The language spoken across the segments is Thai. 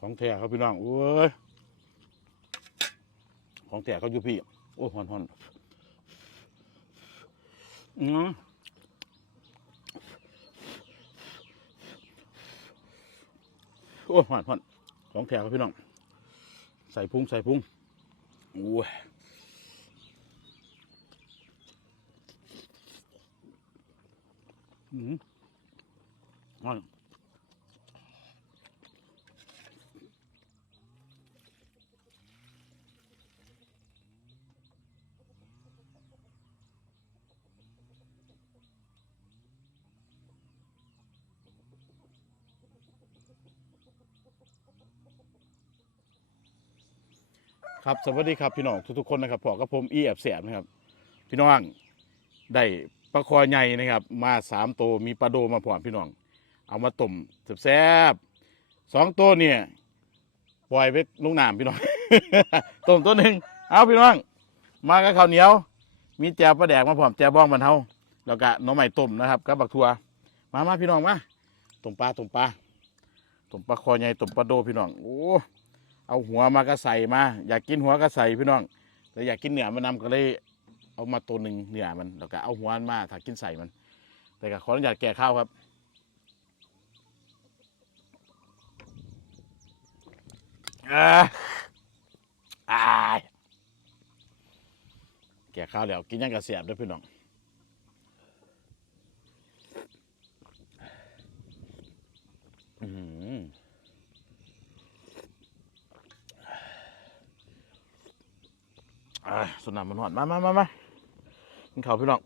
ของแท้ครับพี่น้องโอ้ยของแท้เขาอยู่พี่ โอ้ฮอนฮอนอืมโอ้ฮอนฮอนของแท้ครับพี่น้อง ใส่พุงใส่พุงโอ้ยอืมฮอน ครับสวัสดีครับพี่น้องทุกๆคนนะครับพอกับผมอีแอบแสบนะครับ พี่น้องได้ปลาคอใหญ่นะครับ มาสามตัวมีปลาโดมาพร้อมพี่น้อง เอามาต้มแซ่บๆสองตัวเนี่ยปล่อยไปลุงน้ำพี่น้องต้มตัวหนึ่งเอาพี่น้อง มากับข้าวเหนียว มีแจวปลาแดกมาพร้อมแจวบ้องมันเทาแล้วก็หน้องใหม่ต้มนะครับกับบักทัวมามาพี่น้องมาต้มปลาต้มปลาต้มปลาคอใหญ่ต้มปลาโดพี่น้องโอ้ เอาหัวมากระใส่มา อยากกินหัวกระใส่พี่น้องแต่อยากกินเนื้อมันนำก็เลยเอามาตัวหนึ่งเนื้อมันแล้วก็เอาหัวมันมาถ้ากินใส่มัน แต่ก็ขออนุญาตแก่ข้าวครับอาแก่ข้าวแล้วกินยังกระเสียบด้วยพี่น้องอื หืออ่าสนามมันหอนมามามามากินข้าวพี่น้อง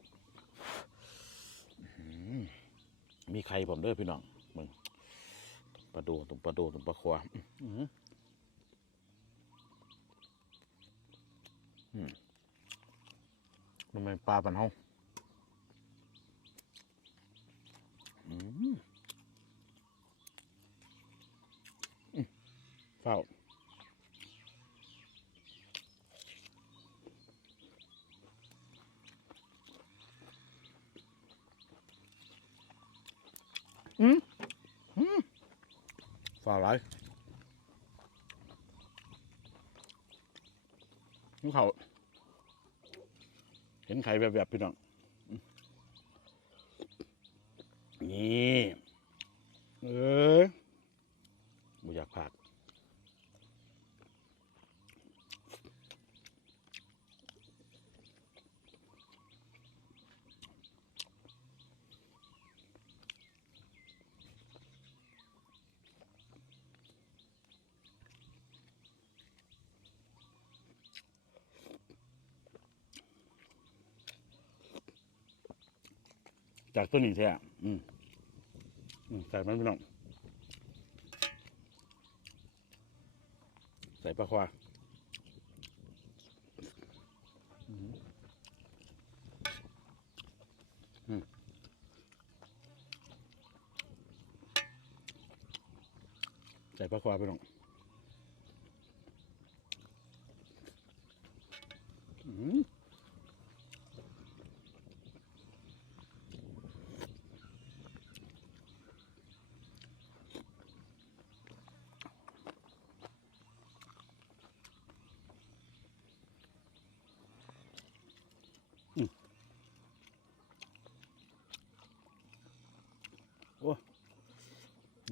มีใครผมเด้อพี่น้องมึงปลาดูตุ่มปลาดูตุ่มปลาควาอื้อหืออืมปลาปันเฮาอืมอืมเฝ้า อืมอืมฝ่าไหลูกเขาเห็นไข่แบบแบบๆพี่น้องนี่ เอ้ยบ่อยากผัก จากตัวนี้แท้อืมอืมใส่มันพี่น้องใส่ปลาควาใส่ปลาควาพี่น้องอืม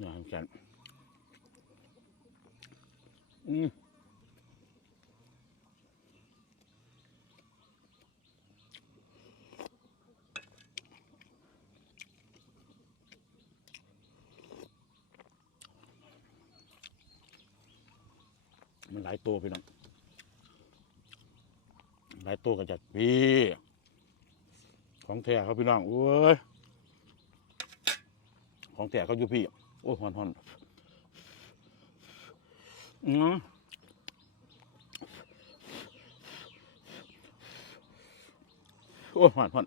อย่าแข็ง อืมมันหลายตัวพี่น้อง หลายตัวกันจากพี่ของแท้เขาพี่น้องโอ้ย ของแท้เขาอยู่พี่ โอ้ยฮอนฮอนอืม อ้ยฮอนฮอน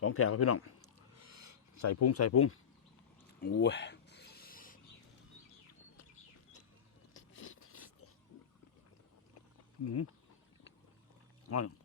ของแท้เขาพี่น้อง ใส่พุงใส่พุงโอ้ยอืมฮอน ย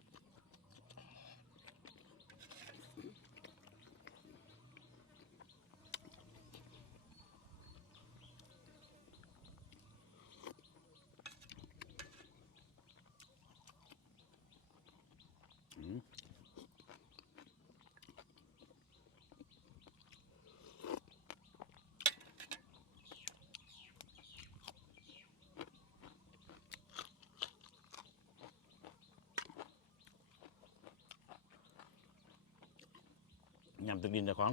ำตึกดินเจ้าของ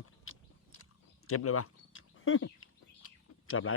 เจ็บเลยปะจับไร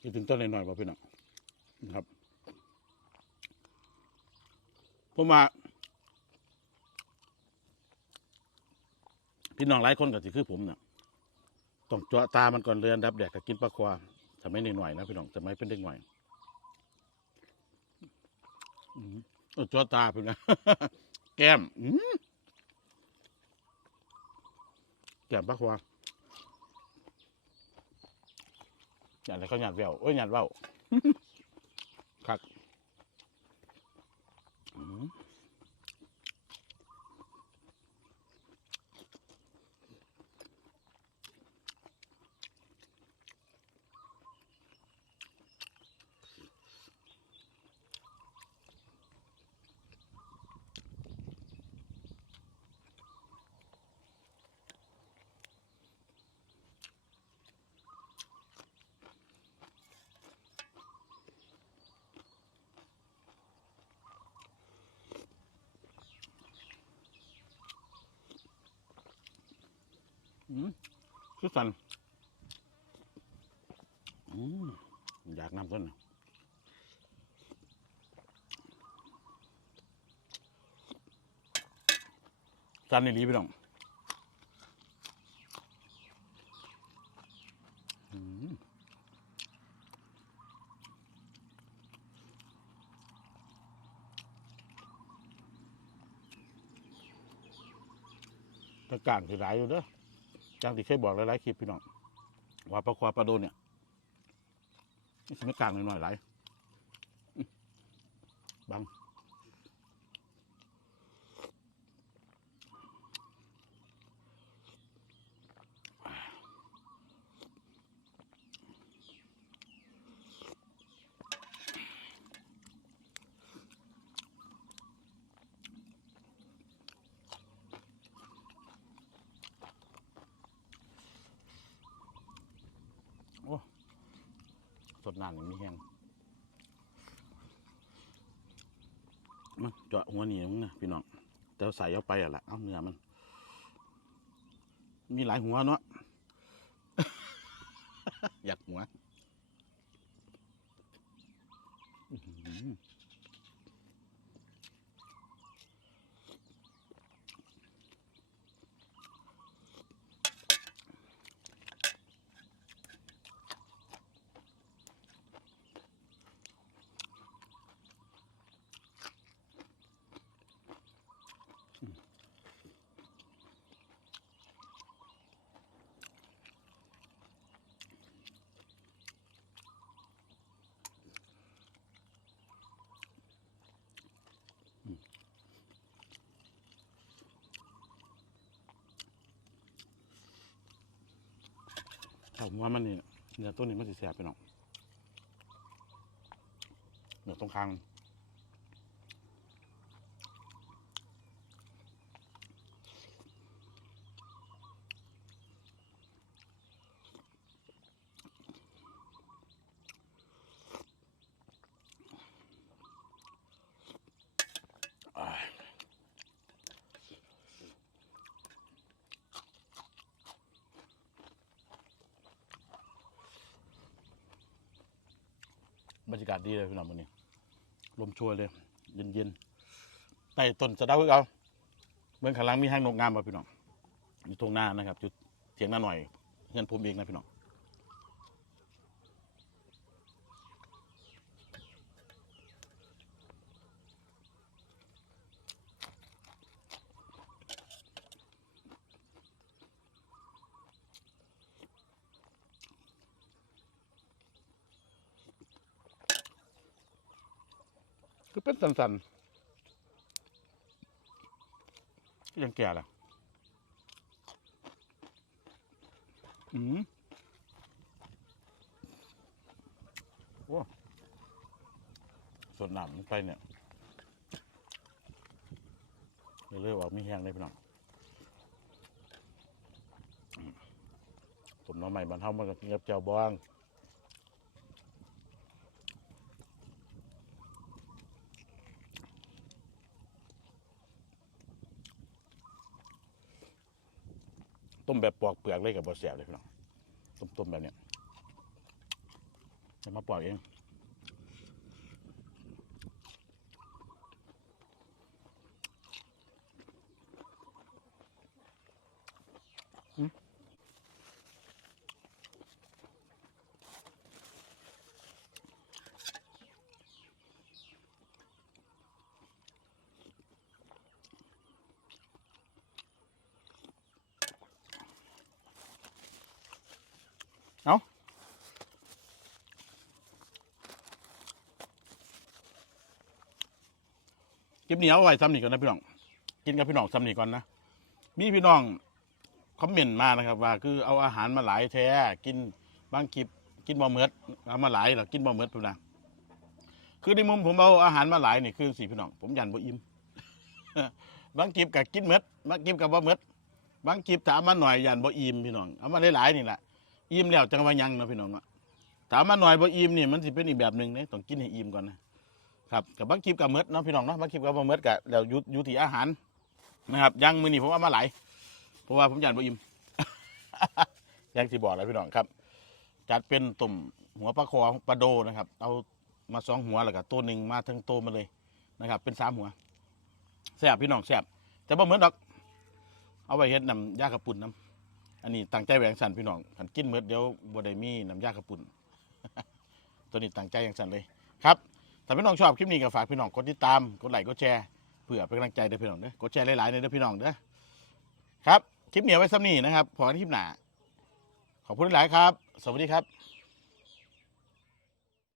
คิดถึงต้นหน่อยๆป่ะพี่น้องนะครับผมว่าพี่น้องหลายคนก็สิคือผมเนี่ยต้องเจาตามันก่อนเรือนดับแดกก็กินปลาควาทำไม่หน่อยๆนะพี่น้องจะไม่เป็นเด็กหน่อยอื้อหือเออเจาตาพี่นะแก้มแก้มปลาควา หยาดอะไรเขาหยาดแววโอ้ยหยาดเว้าคักอืมอืม คือสันอืมอยากน้ำต้นน่ะสันนี่ลีพี่น้องอืมตะการคือหลายอยู่เด้อ จางที่เคยบอกหลายๆคลิปพี่น้องว่าปลาควาปลาโดนเนี่ยนี่สมัยกลางหน่อยๆหลายหลายบังสด น้ำอย่มีแห้งมาเจาะหัวเหนียวนะพี่น้องแต่ใส่เข้าไปอะละเอาเนื้อมัน มีหลายหัวเนาะ อยากหัว อื อหือถ้าหัวมันนี่เนื้อตัวนี้มันสิแสบไปหน่อยเนื้อตรงคาง บรรยากาศดีเลยพี่น้องวันนี้ลมโชยเลยเย็นๆใต้ต้นสะเดาคือเอาเบื้องข้างหลังมีห้างนกงามป่ะพี่น้องอยู่ตรงหน้านะครับจุดเถียงหน้าหน่อยเงินผมเองนะพี่น้อง คือเป็นสันๆก็ยังแก่ละอืมโอ้ส่วนหนามมันไปเนี่ยเรื่อยๆออกมีแห้งได้พี่น้องอืมต้มหน้ำใหม่บานเท่ามันก็กินกับแจ่วบอง ต้มแบบปอกเปลือกเลยกับบอแสบเลยพี่น้องต้มต้มแบบเนี้ยจะมาปอกเองอืม คลิปนี้เอาไว้ซ้ำนี่ก่อนนะพี่น้องกินกับพี่น้องซ้ำนี่ก่อนนะมีพี่น้องคอมเมนต์มานะครับ ว่าคือเอาอาหารมาหลายแท้กินบางคลิปกินบ่เมิดเอามาหลายหรอกินบ่เมิดพูดนะคือในมุมผมเอาอาหารมาหลายนี่คือสี่พี่น้องผมยันบ่อิ่มบางคลิปกับกินเมิดบางคลิปกับบ่เมิดบางคลิปถามมาหน่อยยันบ่อิ่มพี่น้องเอามาหลายๆนี่แหละอิ่มแล้วจังว่ายังนะพี่น้องถามมาหน่อยบ่อิ่มนี่มันสิเป็นอีกแบบหนึ่งเนี่ยต้องกินให้อิ่มก่อนนะ ครับกับบางคลิปกับเมิดเนาะพี่น้องเนาะบางคลิปกับบ่เมิดกับเดี๋ยวยู่อยู่ที่อาหารนะครับยังมือนี่ผมเอามาหลายเพราะว่าผมยันบ่อิ่มยังที่บอกแล้วพี่น้องครับ จัดเป็นตุ่มหัวปลาคอปลาโดนะครับ เอามาสองหัวแล้วก็ตัวหนึ่งมาทั้งโตวมาเลยนะครับ เป็นสามหัวแซ่บพี่น้องแซ่บแต่บ่เหมือนดอก เอาไว้เฮ็ดน้ำยากระปุ่นน้ำอันนี้ตั้งใจแหวงสันพี่น้องขันกินเมื่อเดี๋ยวบ่ได้มีน้ำยากระปุ่นตัวนี้ตั้งใจอย่างสันเลยครับ ถ้าพี่น้องชอบคลิปนี้ก็ฝากพี่น้องกดติดตามกดไลค์กดแชร์เพื่อเป็นกำลังใจเด้อพี่น้องเด้อกดแชร์หลายๆเด้อพี่น้องเด้อครับคลิปเหนียวไว้ซ้ำนี่นะครับพอกันคลิปหน้าขอบคุณหลายครับ สวัสดีครับ